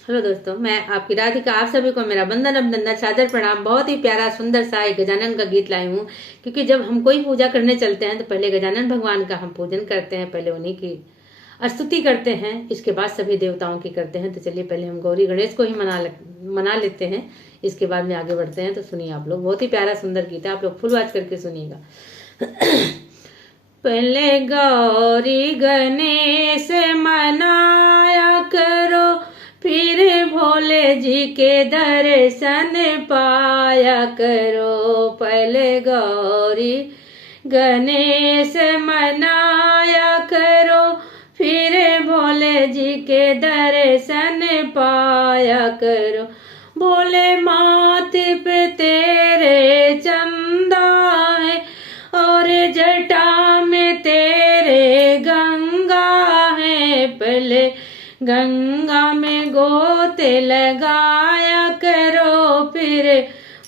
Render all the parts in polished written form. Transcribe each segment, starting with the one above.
Hello दोस्तों, मैं आपकी राधिका। आप सभी को मेरा वंदन अभिनंदन सादर प्रणाम। बहुत ही प्यारा सुंदर सा एक गजानन का गीत लाई हूँ। क्योंकि जब हम कोई पूजा करने चलते हैं तो पहले गजानन भगवान का हम पूजन करते हैं, पहले उन्हीं की स्तुति करते हैं, इसके बाद सभी देवताओं की करते हैं। तो चलिए पहले हम गौरी गणेश को ही मना लेते हैं, इसके बाद में आगे बढ़ते हैं। तो सुनिए आप लोग, बहुत ही प्यारा सुंदर गीत है, आप लोग फुल वाच करके सुनिएगा। पहले गौरी गणेश मनाया करो, फिर भोले जी के दर्शन पाया करो। पहले गौरी गणेश मनाया करो, फिर भोले जी के दर्शन पाया करो। भोले माथे पे तेरे चंदा है और जटा में तेरे गंगा है। पहले गंगा में गोते लगाया करो, फिर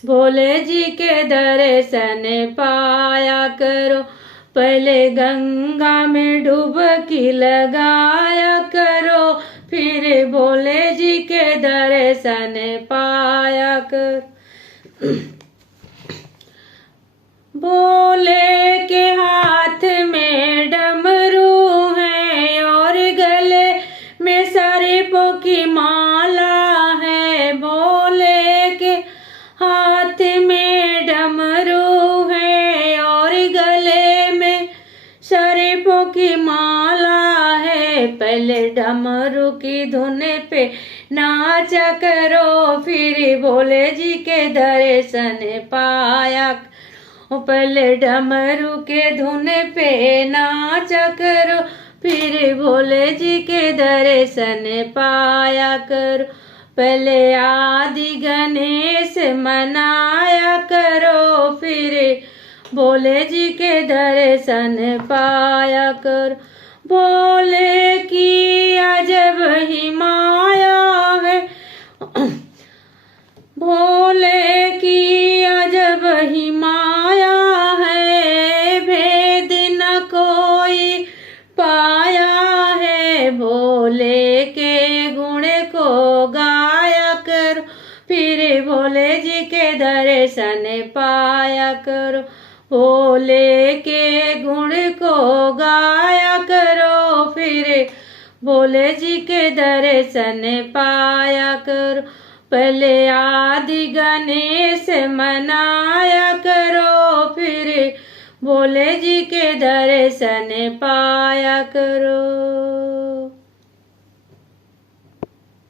भोले जी के दर्शन पाया करो। पहले गंगा में डुबकी लगाया करो, फिर भोले जी के दर्शन पाया करो। भोले के हाथ में डमरू है और गले में सरपों की माला है। भोले के हाथ में डमरू है और गले में सरपों की माला है। पहले डमरू की धुन पे नाचा करो, फिर भोले जी के दर्शन पाया। पहले डमरू के धुन पे नाचा करो, फिर भोले जी के दर्शन पाया करो। पहले आदि गणेश मनाया करो, फिर भोले जी के दर्शन पाया करो। भोले की अजब ही माया है, भोले की अजब ही माया है, भेद न कोई पाया है। भोले के गुण को गाया करो, फिर भोले जी के दर्शन पाया करो। भोले के गुण को गाया करो, फिर भोले जी के दर्शन पाया करो। पहले आदि गणेश मनाया करो, फिर भोले जी के दर्शन पाया करो।